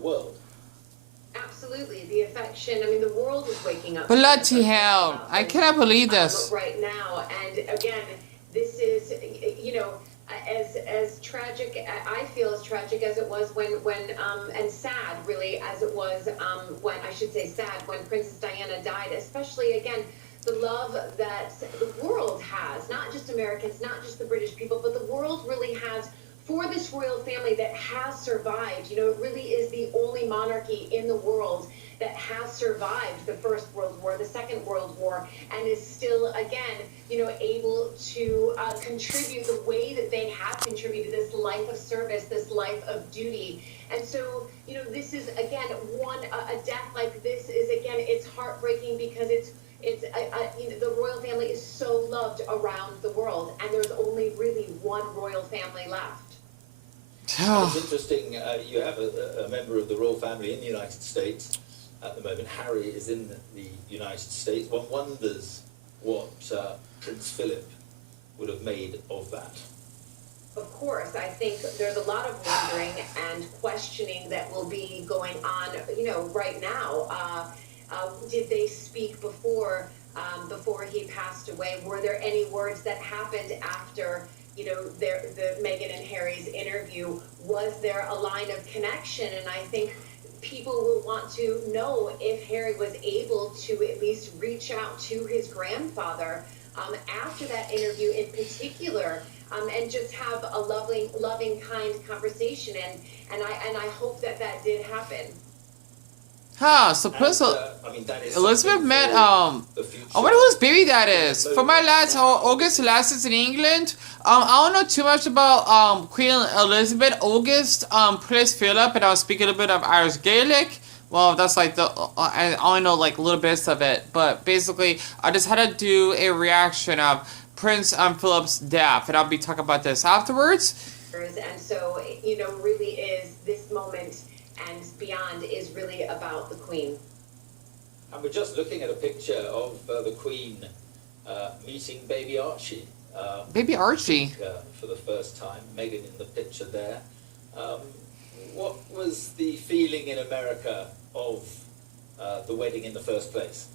the world. Absolutely, the affection. I mean, the world is waking up. Bloody hell! I cannot believe this. Right now, and again, this is, you know, as tragic. I feel as tragic as it was when and sad really as it was when, I should say sad, when Princess Diana died. Especially again, the love that the world has, not just Americans, not just the British people, but the world really has for this royal family that has survived. You know, it really is the only monarchy in the world that has survived the First World War, the Second World War, and is still, again, you know, able to contribute the way that they have contributed, this life of service, this life of duty. And so, you know, this is, again, a death like this is, again, it's heartbreaking because it's you know, the royal family is so loved around the world, and there's only really one royal family left. It's interesting, you have a member of the royal family in the United States at the moment. Harry is in the United States. One wonders what Prince Philip would have made of that. Of course, I think there's a lot of wondering and questioning that will be going on, you know, right now. Did they speak before he passed away? Were there any words that happened after, you know, the Meghan and Harry's interview? Was there a line of connection? And I think people will want to know if Harry was able to at least reach out to his grandfather after that interview in particular, and just have a loving, kind conversation. And I hope that did happen. Huh, so I mean, that is Elizabeth met, I wonder whose baby that is. For my last, August last is in England. I don't know too much about, Queen Elizabeth. August, Prince Philip, and I was speaking a little bit of Irish Gaelic. Well, that's like I only know like little bits of it. But basically, I just had to do a reaction of Prince Philip's death. And I'll be talking about this afterwards. And so, you know, really is this moment and beyond is really about the Queen. And we're just looking at a picture of the Queen meeting baby Archie. Baby Archie. For the first time. Meghan in the picture there. What was the feeling in America of the wedding in the first place?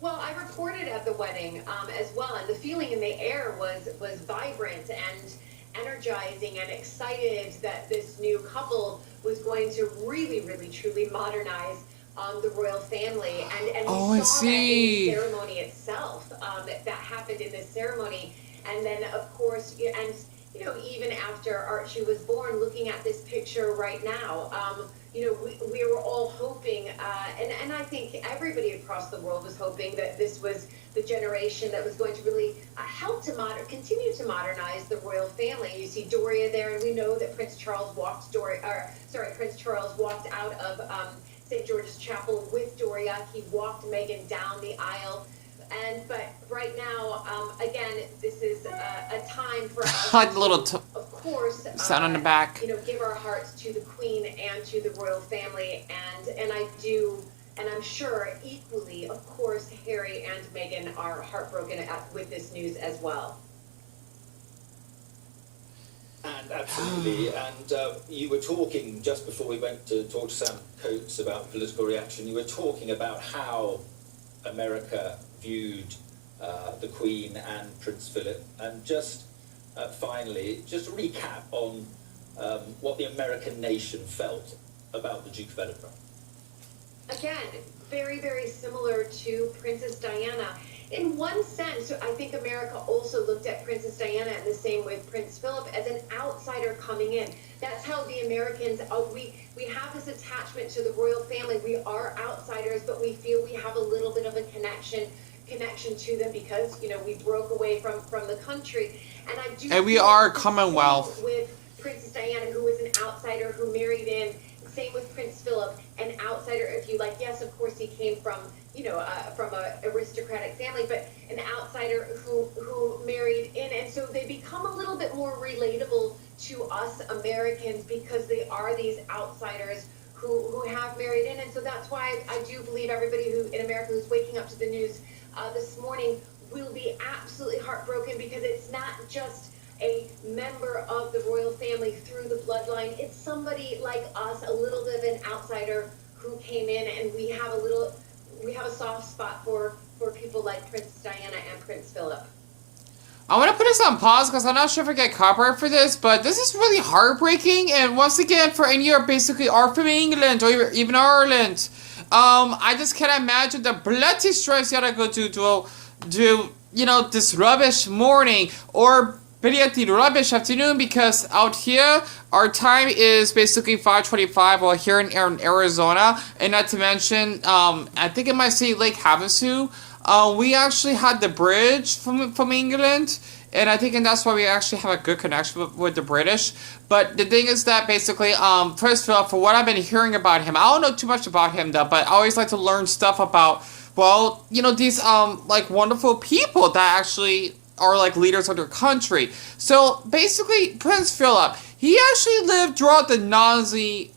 Well, I reported at the wedding as well, and the feeling in the air was vibrant and energizing and excited that this new couple was going to really, really, truly modernize the royal family. And we saw that in the ceremony itself, that happened in this ceremony. And then, of course, and, you know, even after Archie was born, looking at this picture right now, you know, we were all hoping, and I think everybody across the world was hoping that this was the generation that was going to really help to continue to modernize the royal family. You see Doria there, and we know that Prince Charles walked out of St. George's Chapel with Doria. He walked Meghan down the aisle. But right now, again, this is a time for us to, of course, sound on the back. You know, give our hearts to the Queen and to the royal family, and I do, and I'm sure equally, of course, Harry and Meghan are heartbroken with this news as well. And absolutely, and you were talking just before we went to talk to Sam Coates about political reaction. You were talking about how America viewed the Queen and Prince Philip, and just finally, just recap on what the American nation felt about the Duke of Edinburgh. Again, very, very similar to Princess Diana. In one sense, I think America also looked at Princess Diana, and the same with Prince Philip, as an outsider coming in. That's how the Americans, we have this attachment to the royal family. We are outsiders, but we feel we have a little bit of a connection to them because, you know, we broke away from the country. And I do. And we are Commonwealth. With Princess Diana, who was an outsider who married in. Same with Prince Philip, an outsider, if you like. Yes, of course, he came from, you know, from a aristocratic family, but an outsider who married in, and so they become a little bit more relatable to us Americans because they are these outsiders who have married in, and so that's why I do believe everybody who in America who's waking up to the news this morning will be absolutely heartbroken because it's not just a member of the royal family through the bloodline. It's somebody like us, a little bit of an outsider this on pause because I'm not sure if I get copyright for this, but this is really heartbreaking. And once again, for any of basically are from England or even Ireland, I just can't imagine the bloody stress you gotta go to do, you know, this rubbish morning or maybe the rubbish afternoon, because out here our time is basically 5:25 while here in Arizona, and not to mention, I think it might say Lake Havasu. We actually had the bridge from England, and I think that's why we actually have a good connection with the British. But the thing is that basically, first of all, for what I've been hearing about him, I don't know too much about him though, but I always like to learn stuff about, well, you know, these like wonderful people that actually are like leaders of their country. So basically, Prince Philip, he actually lived throughout the Nazi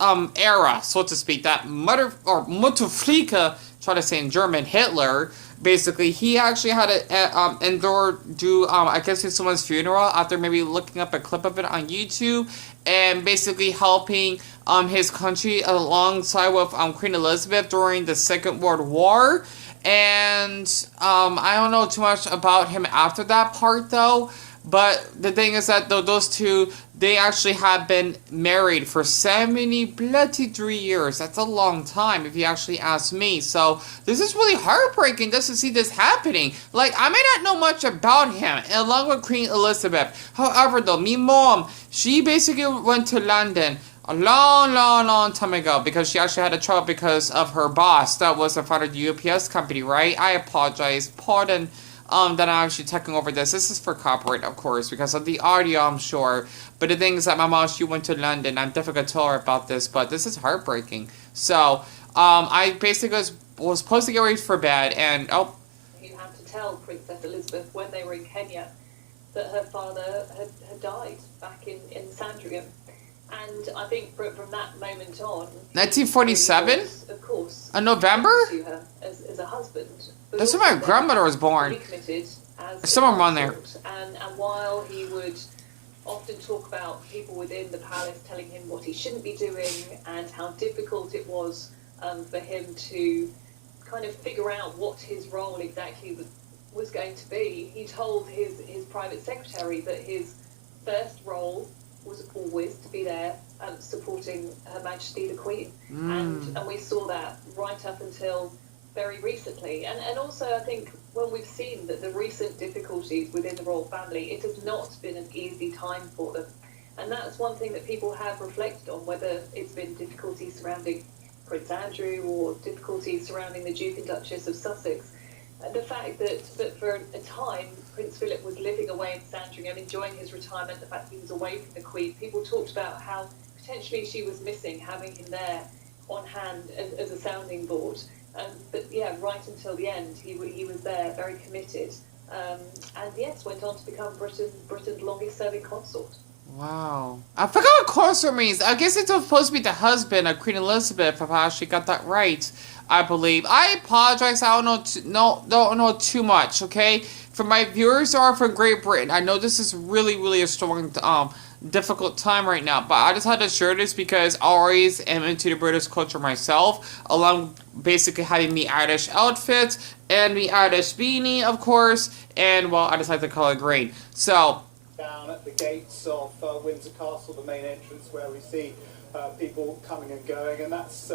era, so to speak. That Mutterflieke, try to say in German, Hitler. Basically, he actually had to do I guess someone's funeral after maybe looking up a clip of it on YouTube, and basically helping his country alongside with Queen Elizabeth during the Second World War. And I don't know too much about him after that part though. But the thing is that those two, they actually have been married for 73 years. That's a long time if you actually ask me. So this is really heartbreaking just to see this happening. Like, I may not know much about him, along with Queen Elizabeth. However though, me mom, she basically went to London a long time ago because she actually had a trouble because of her boss that was a part of the UPS company, right? I apologize. Pardon that I'm actually taking over this. This is for copyright, of course, because of the audio, I'm sure. But the thing is that my mom, she went to London. I'm definitely going to tell her about this, but this is heartbreaking. So, I basically was supposed to get ready for bed, and You had to tell Princess Elizabeth when they were in Kenya that her father had died back in Sandringham. And I think from that moment on... 1947? Of course. November? To her as a husband. That's when my grandmother was born. Someone on there. And while he would often talk about people within the palace telling him what he shouldn't be doing and how difficult it was for him to kind of figure out what his role exactly was going to be, he told his private secretary that his first role was always to be there supporting Her Majesty the Queen. And we saw that right up until very recently. And also I think when we've seen that the recent difficulties within the royal family, it has not been an easy time for them. And that's one thing that people have reflected on, whether it's been difficulties surrounding Prince Andrew or difficulties surrounding the Duke and Duchess of Sussex. And the fact that for a time Prince Philip was living away in Sandringham, enjoying his retirement, the fact he was away from the Queen, people talked about how potentially she was missing having him there on hand as a sounding board. But yeah, right until the end, he was there, very committed, and yes, went on to become Britain's longest-serving consort. Wow, I forgot what consort means. I guess it's supposed to be the husband of Queen Elizabeth. If I actually got that right, I believe. I apologize. I don't know too much. Okay, for my viewers who are from Great Britain, I know this is really a strong difficult time right now, but I just had to share this because I always am into the British culture myself, along basically having me Irish outfits and me Irish beanie, of course, and well, I decided to color green. So down at the gates of Windsor Castle, the main entrance, where we see people coming and going, and that's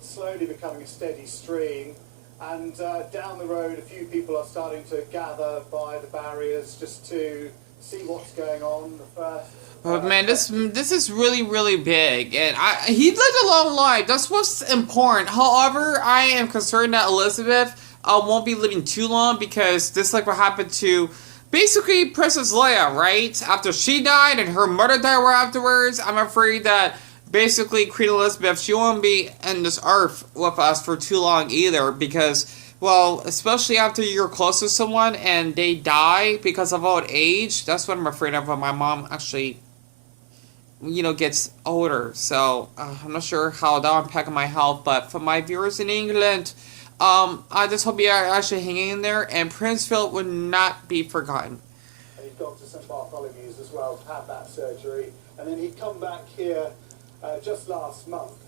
slowly becoming a steady stream. And down the road, a few people are starting to gather by the barriers just to see what's going on. The first. But man, this is really big, and he lived a long life. That's what's important. However, I am concerned that Elizabeth won't be living too long, because this like what happened to basically Princess Leia, right? After she died and her mother died right afterwards, I'm afraid that basically Queen Elizabeth, she won't be in this earth with us for too long either, because, well, especially after you're close to someone and they die because of old age, that's what I'm afraid of when my mom actually, you know, gets older. So I'm not sure how that will impact my health, but for my viewers in England, I just hope you are actually hanging in there, and Prince Philip would not be forgotten. And he'd gone to St Bartholomew's as well to have that surgery, and then he'd come back here just last month